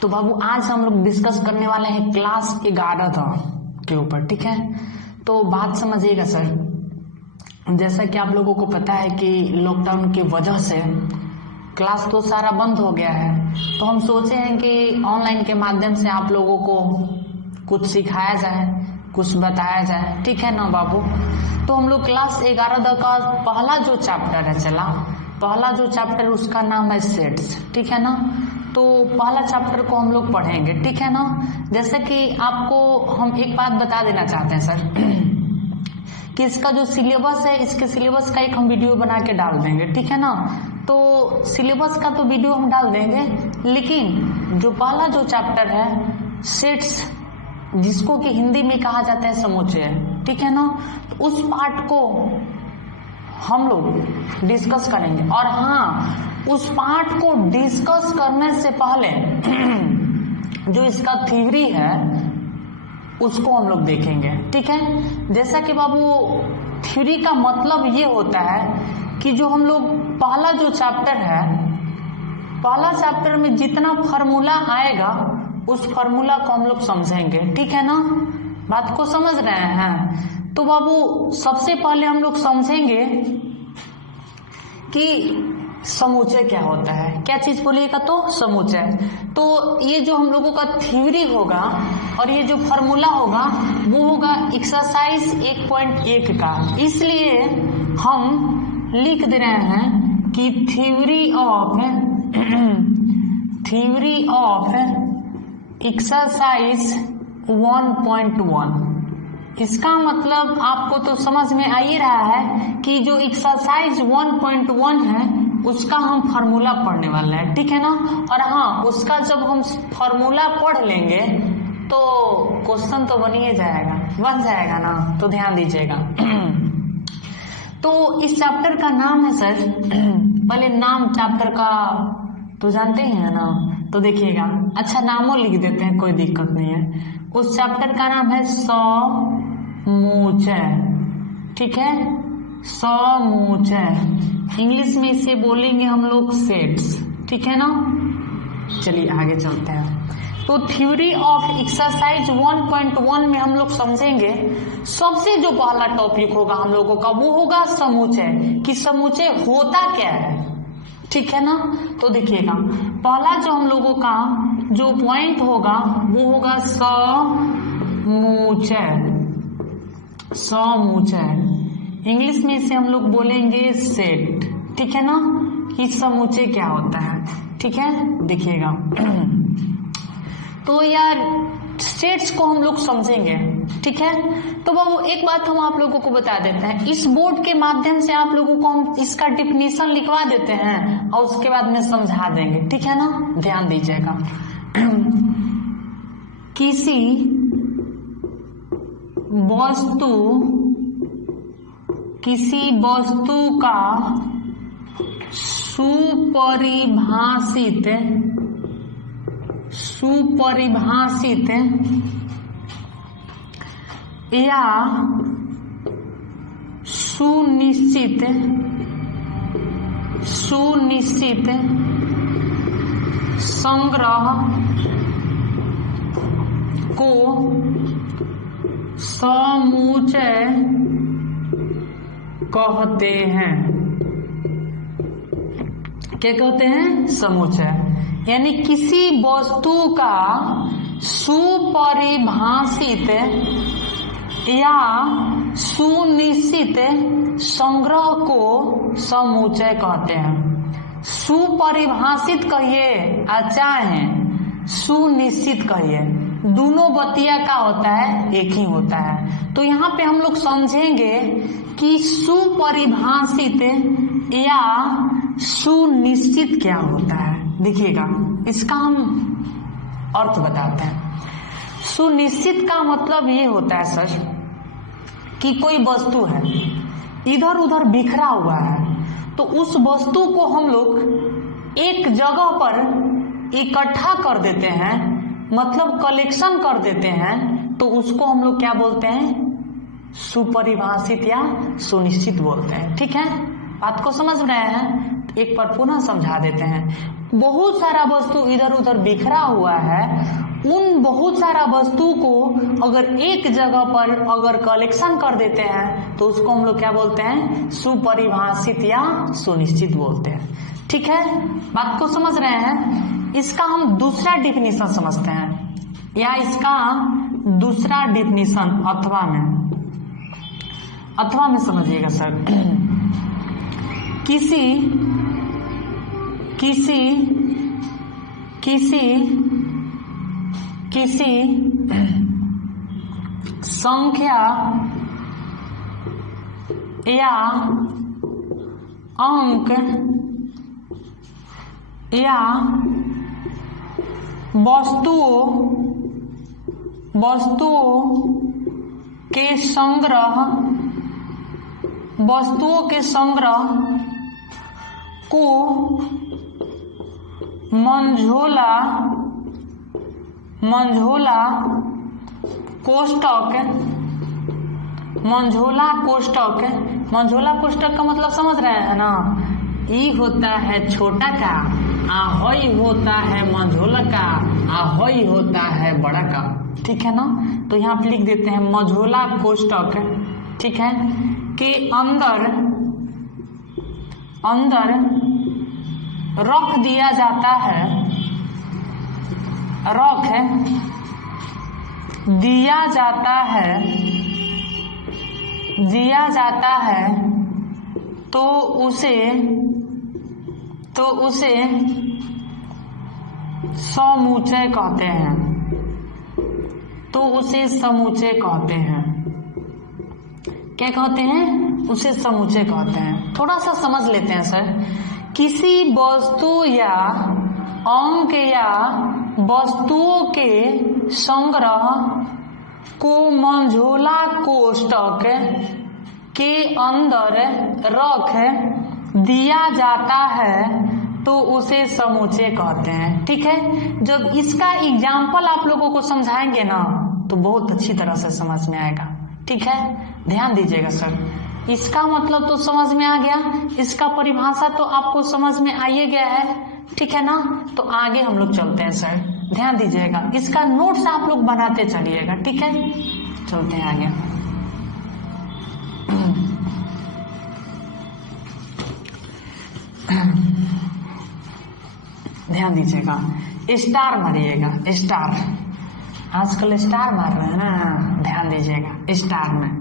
तो बाबू आज हम लोग डिस्कस करने वाले हैं क्लास 11 के ऊपर, ठीक है। तो बात समझिएगा सर, जैसा कि आप लोगों को पता है कि लॉकडाउन की वजह से क्लास तो सारा बंद हो गया है, तो हम सोचे हैं कि ऑनलाइन के माध्यम से आप लोगों को कुछ सिखाया जाए, कुछ बताया जाए, ठीक है ना बाबू। तो हम लोग क्लास 11 का पहला जो चैप्टर है चला, पहला जो चैप्टर उसका नाम है सेट्स, ठीक है ना। तो पहला चैप्टर को हम लोग पढ़ेंगे, ठीक है ना। जैसे कि आपको हम एक बात बता देना चाहते हैं सर कि इसका जो सिलेबस है, इसके सिलेबस का एक हम वीडियो बना के डाल देंगे, ठीक है ना। तो सिलेबस का तो वीडियो हम डाल देंगे, लेकिन जो पहला जो चैप्टर है सेट्स, जिसको कि हिंदी में कहा जाता है समूचे, ठीक है ना, तो उस पार्ट को हम लोग डिस्कस करेंगे। और हाँ, उस पार्ट को डिस्कस करने से पहले जो इसका थ्योरी है उसको हम लोग देखेंगे, ठीक है। जैसा कि बाबू थ्योरी का मतलब ये होता है कि जो हम लोग पहला जो चैप्टर है, पहला चैप्टर में जितना फार्मूला आएगा उस फार्मूला को हम लोग समझेंगे, ठीक है ना। बात को समझ रहे हैं। तो बाबू सबसे पहले हम लोग समझेंगे कि समूचे क्या होता है। क्या चीज बोलिएगा तो समूचे। तो ये जो हम लोगों का थ्योरी होगा और ये जो फार्मूला होगा वो होगा एक्सरसाइज 1.1 का। इसलिए हम लिख दे रहे हैं कि थ्योरी ऑफ एक्सरसाइज 1.1। इसका मतलब आपको तो समझ में आ ही रहा है कि जो एक्सरसाइज 1.1 है उसका हम फार्मूला पढ़ने वाले हैं, ठीक है ना। और हाँ, उसका जब हम फार्मूला पढ़ लेंगे तो क्वेश्चन तो बन जाएगा ना, तो ध्यान दीजिएगा। तो इस चैप्टर का नाम है सर, पहले नाम चैप्टर का तो जानते ही है ना, तो देखिएगा, अच्छा नामों लिख देते हैं, कोई दिक्कत नहीं है। उस चैप्टर का नाम है समूचे, ठीक है, समूचे। इंग्लिश में इसे बोलेंगे हम लोग सेट्स, ठीक है ना। चलिए आगे चलते हैं। तो थ्योरी ऑफ एक्सरसाइज 1.1 में हम लोग समझेंगे सबसे जो पहला टॉपिक होगा हम लोगों का वो होगा समूचे, कि समूचे होता क्या है, ठीक है ना। तो देखिएगा, पहला जो हम लोगों का जो पॉइंट होगा वो होगा समूचे। समूचे इंग्लिश में इसे हम लोग बोलेंगे सेट, ठीक है ना, कि समूचे क्या होता है, ठीक है। देखिएगा, तो यार सेट्स को हम लोग समझेंगे, ठीक है। तो बाबू एक बात हम आप लोगों को बता देते हैं, इस बोर्ड के माध्यम से आप लोगों को हम इसका डिफिनीशन लिखवा देते हैं और उसके बाद में समझा देंगे, ठीक है ना। ध्यान दीजिएगा, किसी वस्तु का सुपरिभाषित या सुनिश्चित संग्रह को समूचय कहते हैं। क्या कहते हैं? समूचय। यानी किसी वस्तु का सुपरिभाषित या सुनिश्चित संग्रह को समूचय कहते हैं। सुपरिभाषित कहिए या चाहे सुनिश्चित कहिए, दोनों बतिया का होता है, एक ही होता है। तो यहाँ पे हम लोग समझेंगे कि सुपरिभाषित या सुनिश्चित क्या होता है। देखिएगा, इसका हम अर्थ बताते हैं। सुनिश्चित का मतलब ये होता है सर कि कोई वस्तु है, इधर उधर बिखरा हुआ है, तो उस वस्तु को हम लोग एक जगह पर इकट्ठा कर देते हैं, मतलब कलेक्शन कर देते हैं, तो उसको हम लोग क्या बोलते हैं? सुपरिभाषित या सुनिश्चित बोलते हैं। ठीक है, बात को समझ रहे हैं? एक बार पुनः समझा देते हैं। बहुत सारा वस्तु इधर उधर बिखरा हुआ है, उन बहुत सारा वस्तु को अगर एक जगह पर अगर कलेक्शन कर देते हैं तो उसको हम लोग क्या बोलते हैं, सुपरिभाषित या सुनिश्चित बोलते हैं। ठीक है, बात को समझ रहे हैं। इसका हम दूसरा डिफिनीशन समझते हैं, या इसका दूसरा डिफिनीशन अथवा में समझिएगा सर। किसी संख्या या अंक या वस्तुओं के संग्रह को मंझोला कोष्टक का मतलब समझ रहे हैं ना। ई होता है छोटा का, आहई होता है मंझोला का, आहई होता है बड़ा का। ठीक है ना, तो यहाँ पे लिख देते हैं मंझोला कोष्टक, ठीक है, के अंदर रख दिया जाता है तो उसे समुच्चय कहते हैं। क्या कहते हैं, उसे समुच्चय कहते हैं। थोड़ा सा समझ लेते हैं सर। किसी वस्तु या अंक या वस्तुओं के संग्रह को मंझोला कोष्टक के अंदर रख दिया जाता है तो उसे समुच्चय कहते हैं। ठीक है, जब इसका एग्जाम्पल आप लोगों को समझाएंगे ना तो बहुत अच्छी तरह से समझ में आएगा। ठीक है, ध्यान दीजिएगा सर। इसका मतलब तो समझ में आ गया, इसका परिभाषा तो आपको समझ में आ ही गया है। ठीक है ना, तो आगे हम लोग चलते हैं सर, ध्यान दीजिएगा। इसका नोट्स आप लोग बनाते चलिएगा। ठीक है, चलते हैं आगे। ध्यान दीजिएगा, स्टार मारिएगा, स्टार। आजकल स्टार मार रहे हैं ना, ध्यान दीजिएगा। स्टार में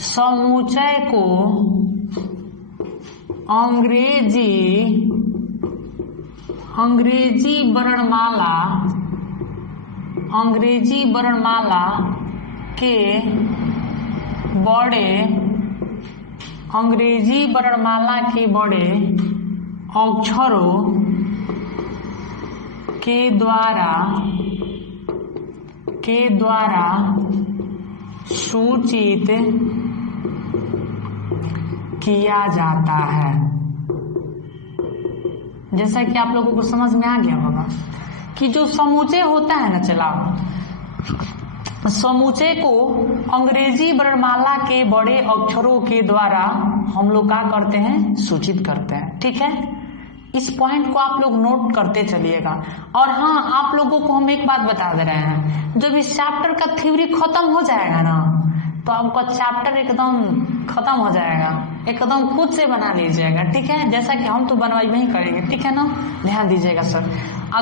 समुच्चय को अंग्रेजी वर्णमाला के बड़े अक्षरों के द्वारा सूचित किया जाता है। जैसा कि आप लोगों को समझ में आ गया होगा कि जो समुच्चय होता है ना, चला समुच्चय को अंग्रेजी वर्णमाला के बड़े अक्षरों के द्वारा हम लोग क्या करते हैं, सूचित करते हैं। ठीक है, इस पॉइंट को आप लोग नोट करते चलिएगा। और हाँ, आप लोगों को हम एक बात बता दे रहे हैं, जब इस चैप्टर का थ्योरी खत्म हो जाएगा ना तो आपका चैप्टर एकदम खत्म हो जाएगा, एकदम खुद से बना लीजिएगा। ठीक है, जैसा कि हम तो बनवाई नहीं करेंगे। ठीक है ना, ध्यान दीजिएगा सर,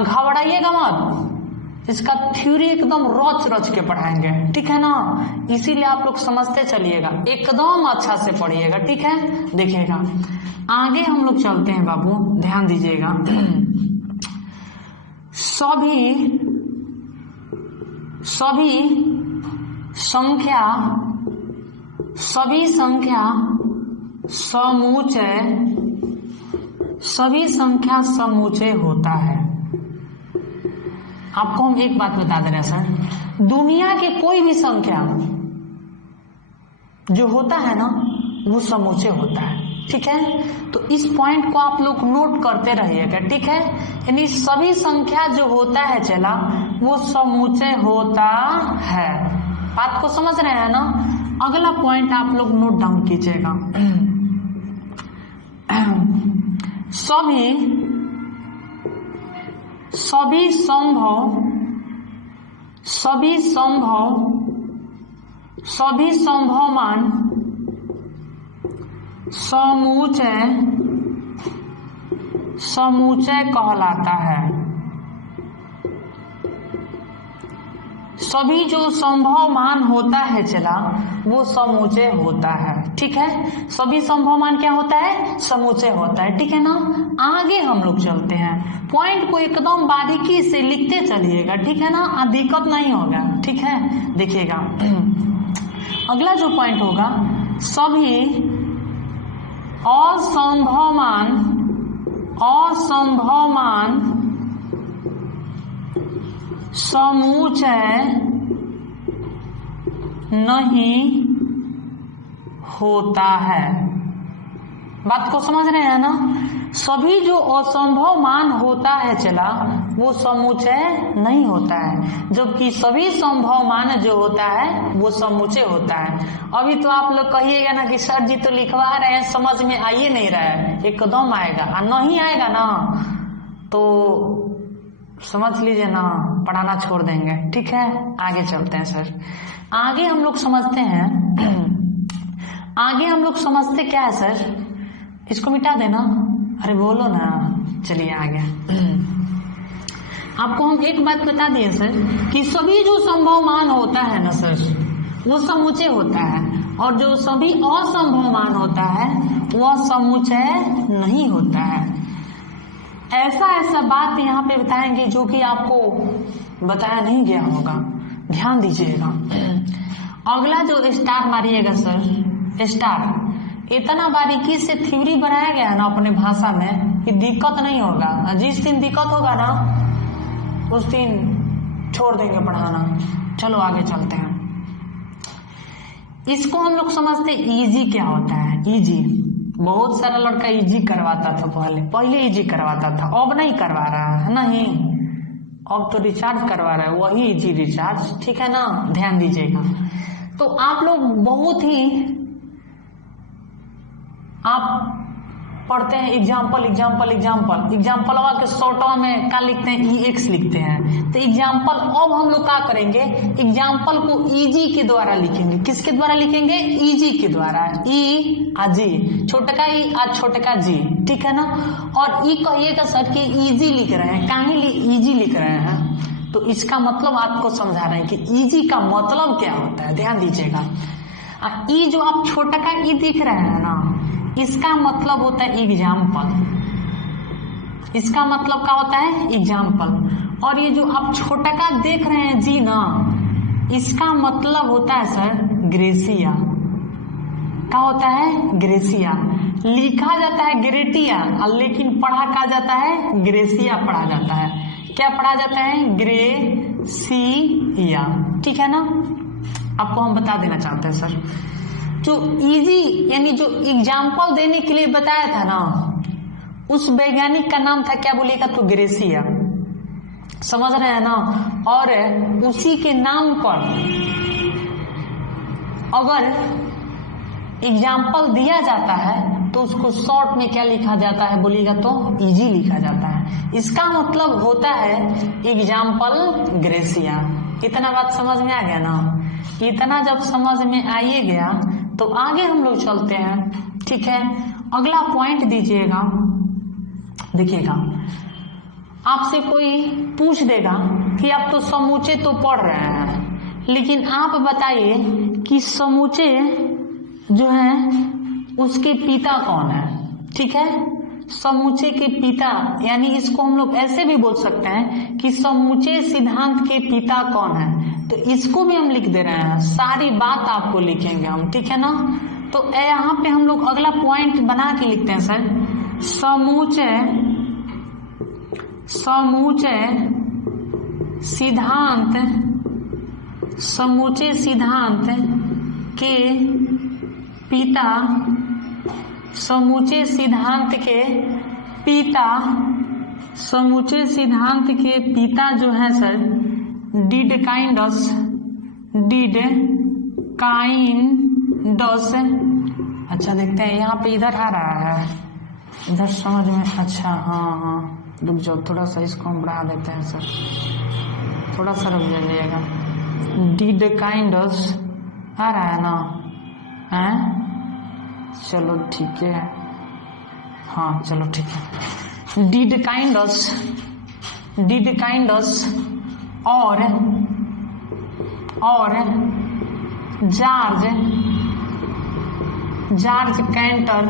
घबराइएगा मत, इसका थ्योरी एकदम रच के पढ़ाएंगे। ठीक है ना, इसीलिए आप लोग समझते चलिएगा, एकदम अच्छा से पढ़िएगा। ठीक है, देखिएगा आगे हम लोग चलते हैं बाबू, ध्यान दीजिएगा। सभी संख्या समुच्चय होता है। आपको हम एक बात बता दे रहे हैं सर, दुनिया के कोई भी संख्या जो होता है ना वो समुच्चय होता है। ठीक है, तो इस पॉइंट को आप लोग नोट करते रहिएगा। ठीक है, यानी सभी संख्या जो होता है चला वो समुच्चय होता है। बात को समझ रहे हैं ना, अगला पॉइंट आप लोग नोट डाउन कीजिएगा। सभी संभवमान समूचय कहलाता है। सभी जो संभव मान होता है चला वो समूचय होता है। ठीक है, सभी संभव मान क्या होता है? समूचय होता है। ठीक है ना। आगे हम लोग चलते हैं, पॉइंट को एकदम बारीकी से लिखते चलिएगा। ठीक है ना, दिक्कत नहीं होगा। ठीक है, देखिएगा अगला जो पॉइंट होगा, सभी असंभव मान समूचय नहीं होता है। बात को समझ रहे हैं ना। सभी जो असंभव मान होता है चला वो समूचय नहीं होता है, जबकि सभी संभव मान जो होता है वो समूचय होता है। अभी तो आप लोग कहिएगा ना कि सर जी तो लिखवा रहे हैं, समझ में आ ही नहीं रहा है। एकदम आएगा, और नहीं आएगा ना तो समझ लीजिए ना, पढ़ाना छोड़ देंगे। ठीक है, आगे चलते हैं सर। आगे हम लोग समझते क्या है सर? इसको मिटा देना। अरे बोलो ना, चलिए आगे। आपको हम एक बात बता दिए सर कि सभी जो संभव मान होता है ना सर वो समूचय होता है, और जो सभी असंभव मान होता है वह समूचय नहीं होता है। ऐसा बात यहाँ पे बताएंगे जो कि आपको बताया नहीं गया होगा, ध्यान दीजिएगा। अगला जो स्टार मारिएगा सर, स्टार इतना बारीकी से थ्योरी बनाया गया है ना अपने भाषा में कि दिक्कत नहीं होगा। जिस दिन दिक्कत होगा ना उस दिन छोड़ देंगे पढ़ाना। चलो आगे चलते हैं। इसको हम लोग समझते इजी क्या होता है। इजी बहुत सारा लड़का इजी करवाता था, पहले इजी करवाता था, अब नहीं करवा रहा है। नहीं, अब तो रिचार्ज करवा रहा है, वही इजी रिचार्ज। ठीक है ना, ध्यान दीजिएगा। तो आप लोग बहुत ही आप पढ़ते हैं एग्जाम्पलवा के शॉर्टवा में क्या लिखते हैं? EX लिखते हैं। तो एग्जाम्पल अब हम लोग क्या करेंगे? एग्जाम्पल को इजी के द्वारा लिखेंगे। किसके द्वारा लिखेंगे? इजी के द्वारा। ई आ जी, छोटका ई आ छोटका जी। ठीक है ना। और ई कहिएगा सर कि इजी लिख रहे हैं, काहे लिए इजी लिख रहे हैं? तो इसका मतलब आपको समझा रहे हैं कि इजी का मतलब क्या होता है। ध्यान दीजिएगा। ई जो आप छोटका ई दिख रहे हैं ना, इसका मतलब होता है एग्जाम्पल। इसका मतलब क्या होता है? एग्जाम्पल। और ये जो आप छोटका देख रहे हैं जी ना, इसका मतलब होता है सर ग्रेसिया। क्या होता है? ग्रेसिया। लिखा जाता है ग्रेटिया, लेकिन पढ़ा क्या जाता है? ग्रेसिया पढ़ा जाता है। क्या पढ़ा जाता है? ग्रेसिया। ठीक है ना। आपको हम बता देना चाहते हैं सर, जो इजी यानी जो एग्जाम्पल देने के लिए बताया था ना, उस वैज्ञानिक का नाम था क्या बोलिएगा? तो ग्रेसिया। समझ रहे हैं ना। और उसी के नाम पर अगर एग्जाम्पल दिया जाता है तो उसको शॉर्ट में क्या लिखा जाता है बोलिएगा? तो इजी लिखा जाता है। इसका मतलब होता है एग्जाम्पल ग्रेसिया। इतना बात समझ में आ गया ना। इतना जब समझ में आइए गया तो आगे हम लोग चलते हैं। ठीक है, अगला पॉइंट दीजिएगा। देखिएगा, आपसे कोई पूछ देगा कि आप तो समूचे तो पढ़ रहे हैं, लेकिन आप बताइए कि समूचे जो है उसके पिता कौन है। ठीक है, समूचे के पिता, यानी इसको हम लोग ऐसे भी बोल सकते हैं कि समूचे सिद्धांत के पिता कौन है। तो इसको भी हम लिख दे रहे हैं, सारी बात आपको लिखेंगे हम। ठीक है ना। तो यहाँ पे हम लोग अगला पॉइंट बना के लिखते हैं सर, समूचे सिद्धांत के पिता, समूचे सिद्धांत के पिता जो है सर डिड काइंडस डस। अच्छा देखते हैं यहाँ पे इधर आ रहा है, इधर समझ में। अच्छा हाँ, रुक जाओ थोड़ा सा, इसको हम बढ़ा देते हैं सर, थोड़ा सा रुक जाइएगा। डिड काइंडस आ रहा है ना, हैं? चलो ठीक है, हाँ चलो ठीक है। डिड काइंडस और जॉर्ज कैंटर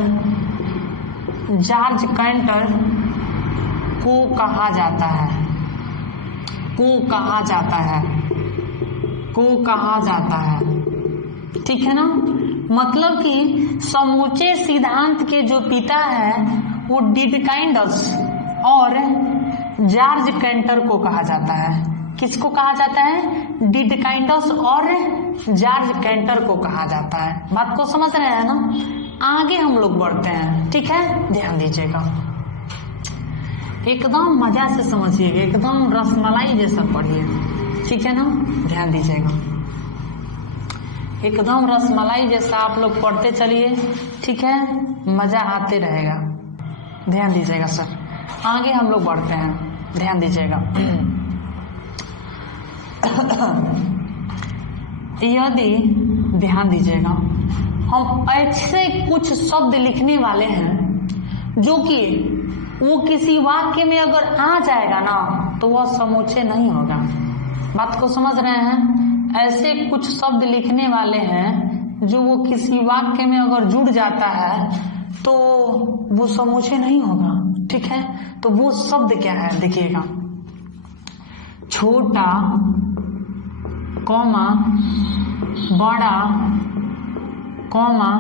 को कहा जाता है, ठीक है ना। मतलब कि समूचे सिद्धांत के जो पिता है वो डिडकाइंडस और जॉर्ज कैंटर को कहा जाता है। किसको कहा जाता है? डिडकाइंडस और जॉर्ज कैंटर को कहा जाता है। बात को समझ रहे हैं ना। आगे हम लोग बढ़ते हैं, ठीक है, ध्यान दीजिएगा, एकदम मजा से समझिएगा, एकदम रसमलाई जैसा पढ़िए, ठीक है ना, ध्यान दीजिएगा, एकदम रसमलाई जैसा आप लोग पढ़ते चलिए, ठीक है, मजा आते रहेगा। ध्यान दीजिएगा सर, आगे हम लोग बढ़ते हैं, ध्यान दीजिएगा। यदि ध्यान दीजिएगा, हम ऐसे कुछ शब्द लिखने वाले हैं जो कि वो किसी वाक्य में अगर आ जाएगा ना तो वह समूचे नहीं होगा। बात को समझ रहे हैं? ऐसे कुछ शब्द लिखने वाले हैं जो वो किसी वाक्य में अगर जुड़ जाता है तो वो समूचे नहीं होगा, ठीक है। तो वो शब्द क्या है देखिएगा, छोटा कॉमा बड़ा कॉमा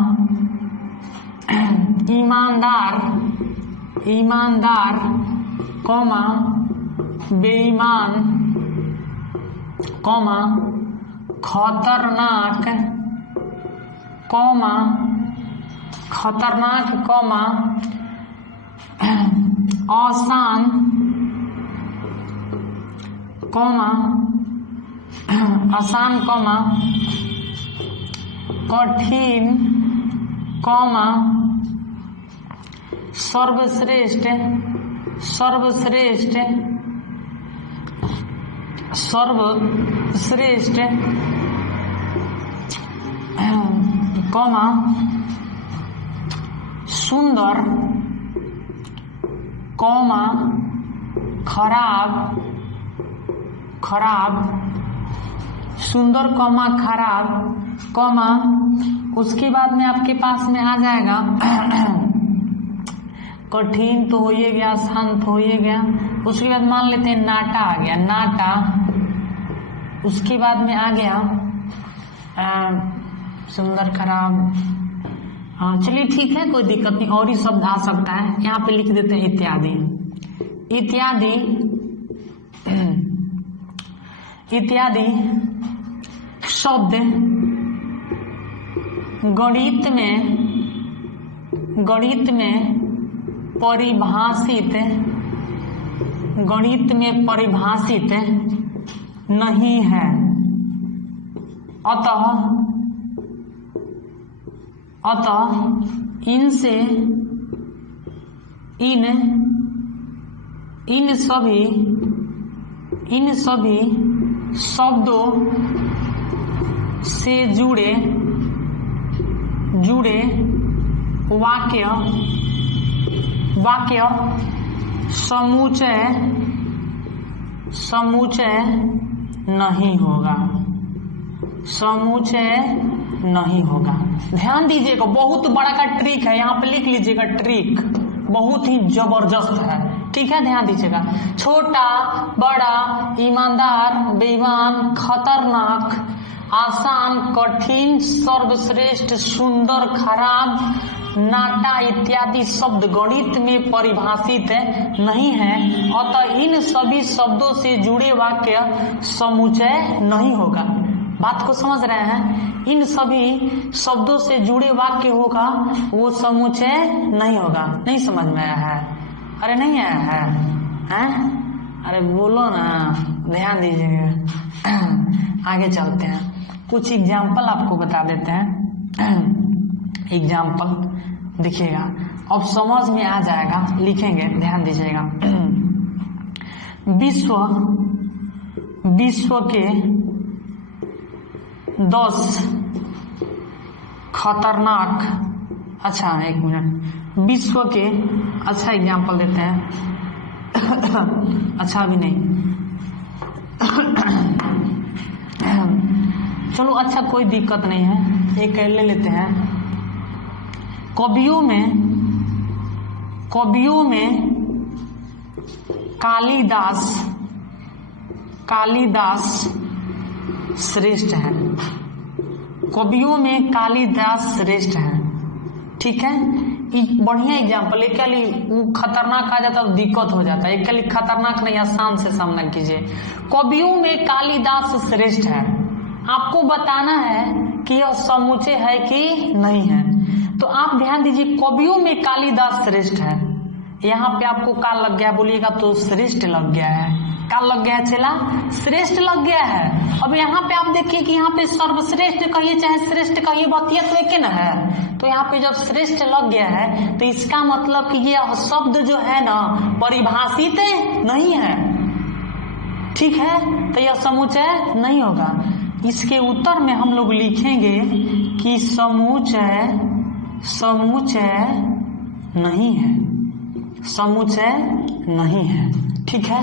ईमानदार कॉमा बेईमान कॉमा खतरनाक कॉमा आसान कॉमा कठिन कॉमा सर्वश्रेष्ठ कॉमा सुंदर कॉमा खराब सुंदर कॉमा खराब कॉमा उसके बाद में आपके पास में आ जाएगा कठिन तो हो ही गया, आसान तो हो ही गया। उसके बाद मान लेते हैं नाटा आ गया, नाटा। उसके बाद में आ गया सुंदर खराब। हाँ चलिए ठीक है, कोई दिक्कत नहीं, और ही शब्द आ सकता है। यहाँ पे लिख देते हैं इत्यादि शब्द गणित में परिभाषित नहीं है, अतः इन सभी शब्दों से जुड़े वाक्य समुच्चय नहीं होगा। ध्यान दीजिएगा, बहुत बड़ा का ट्रिक है, यहाँ पे लिख लीजिएगा, ट्रिक बहुत ही जबरदस्त है, ठीक है, ध्यान दीजिएगा। छोटा बड़ा ईमानदार बेईमान खतरनाक आसान कठिन सर्वश्रेष्ठ सुंदर खराब नाटा इत्यादि शब्द गणित में परिभाषित नहीं है, अतः इन सभी शब्दों से जुड़े वाक्य समुच्चय नहीं होगा। बात को समझ रहे हैं? इन सभी शब्दों से जुड़े वाक्य होगा वो समुच्चय नहीं होगा। नहीं समझ में आया है? अरे नहीं आया है, हैं? अरे बोलो ना, ध्यान दीजिएगा। आगे चलते हैं, कुछ एग्जाम्पल आपको बता देते हैं। एग्जाम्पल देखिएगा, अब समझ में आ जाएगा, लिखेंगे, ध्यान दीजिएगा। विश्व के 10 खतरनाक, अच्छा एक मिनट, विश्व के, अच्छा एग्जाम्पल देते हैं, अच्छा भी नहीं, चलो अच्छा कोई दिक्कत नहीं है, एक ले लेते हैं। कवियों में कालिदास श्रेष्ठ है, कवियों में कालिदास श्रेष्ठ है, ठीक है। बढ़िया एग्जाम्पल, एक खाली खतरनाक आ जाता है तो दिक्कत हो जाता है, एक खाली खतरनाक नहीं, आसान से सामना कीजिए। कवियों में कालिदास श्रेष्ठ है, आपको बताना है कि यह समूचे है कि नहीं है। तो आप ध्यान दीजिए, कवियों में कालिदास श्रेष्ठ है, यहाँ पे आपको का लग गया बोलिएगा तो श्रेष्ठ लग गया है, का लग गया है चला, श्रेष्ठ लग गया है। अब यहाँ पे आप देखिए कि यहाँ पे सर्वश्रेष्ठ कहिए चाहे श्रेष्ठ कहिए, बतिया तो एक न है। तो यहाँ पे जब श्रेष्ठ लग गया है तो इसका मतलब कि ये शब्द जो है ना परिभाषित नहीं है, ठीक है, तो यह समुच्चय नहीं होगा। इसके उत्तर में हम लोग लिखेंगे कि समुच्चय नहीं है, समुच्चय नहीं है, ठीक है,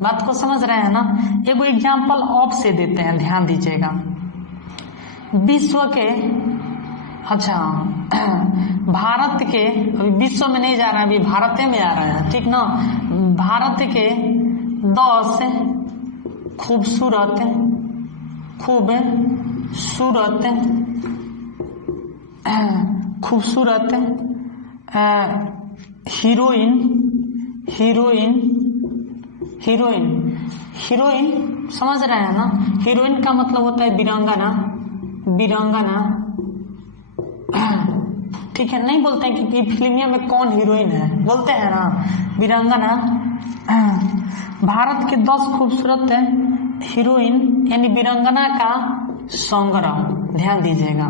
बात को समझ रहे हैं ना। एगो एग्जाम्पल ऑफ से देते हैं, ध्यान दीजिएगा। विश्व के, अच्छा भारत के, अभी विश्व में नहीं जा रहा है, अभी भारत में आ रहा है, ठीक ना। भारत के 10 खूबसूरत हीरोइन समझ रहे हैं ना। हीरोइन का मतलब होता है वीरांगना, ठीक है, नहीं बोलते हैं कि फिल्मिया में कौन हीरोइन है, बोलते हैं ना वीरांगना। भारत के 10 खूबसूरत हीरोइन यानी वीरांगना का संग्रह, ध्यान दीजिएगा।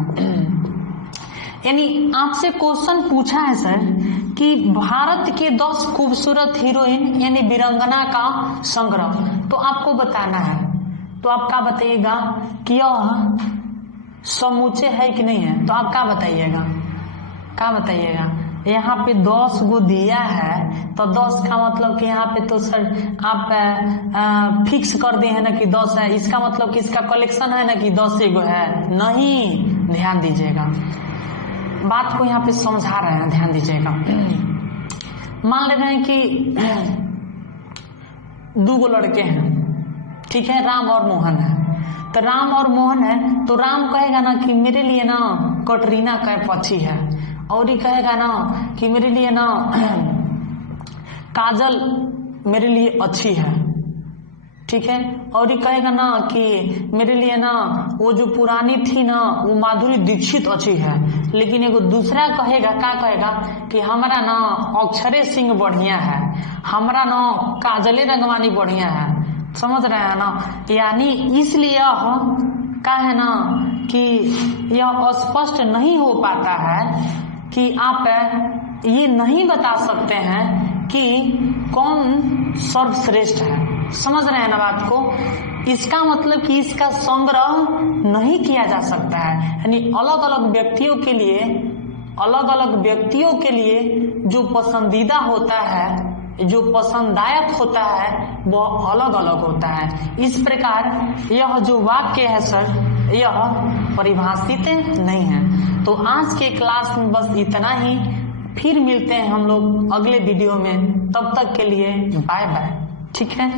यानी आपसे क्वेश्चन पूछा है सर कि भारत के 10 खूबसूरत हीरोइन यानी वीरांगना का संग्रह, तो आपको बताना है, तो आप क्या बताइएगा कि यह समूचे है कि नहीं है। तो आप क्या बताइएगा, यहाँ पे 10 गो दिया है, तो 10 का मतलब कि यहाँ पे तो सर आप फिक्स कर दिए हैं ना कि 10 है, इसका मतलब कि इसका कलेक्शन है ना कि 10 गो है, नहीं, ध्यान दीजिएगा, बात को यहाँ पे समझा रहे हैं, ध्यान दीजिएगा। मान ले रहे हैं कि 2 गो लड़के हैं, ठीक है, राम और मोहन है। तो राम और मोहन है, तो राम कहेगा ना कि मेरे लिए ना कटरीना कैफ अच्छी है, और ये कहेगा ना कि मेरे लिए ना काजल मेरे लिए अच्छी है, ठीक है, और ये कहेगा ना कि मेरे लिए ना वो जो पुरानी थी ना वो माधुरी दीक्षित अच्छी है। लेकिन एगो दूसरा कहेगा, क्या कहेगा कि हमारा ना अक्षरे सिंह बढ़िया है, हमारा ना काजले रंगवानी बढ़िया है, समझ रहे हैं ना। यानी इसलिए क्या है ना कि यह स्पष्ट नहीं हो पाता है कि आप ये नहीं बता सकते हैं कि कौन सर्वश्रेष्ठ है, समझ रहे हैं ना बात को। इसका मतलब कि इसका संग्रह नहीं किया जा सकता है, यानी अलग अलग व्यक्तियों के लिए जो पसंदीदा होता है, जो पसंदायक होता है, वह अलग अलग होता है। इस प्रकार यह जो वाक्य है सर, यह परिभाषित नहीं है। तो आज के क्लास में बस इतना ही, फिर मिलते हैं हम लोग अगले वीडियो में, तब तक के लिए बाय बाय, ठीक है।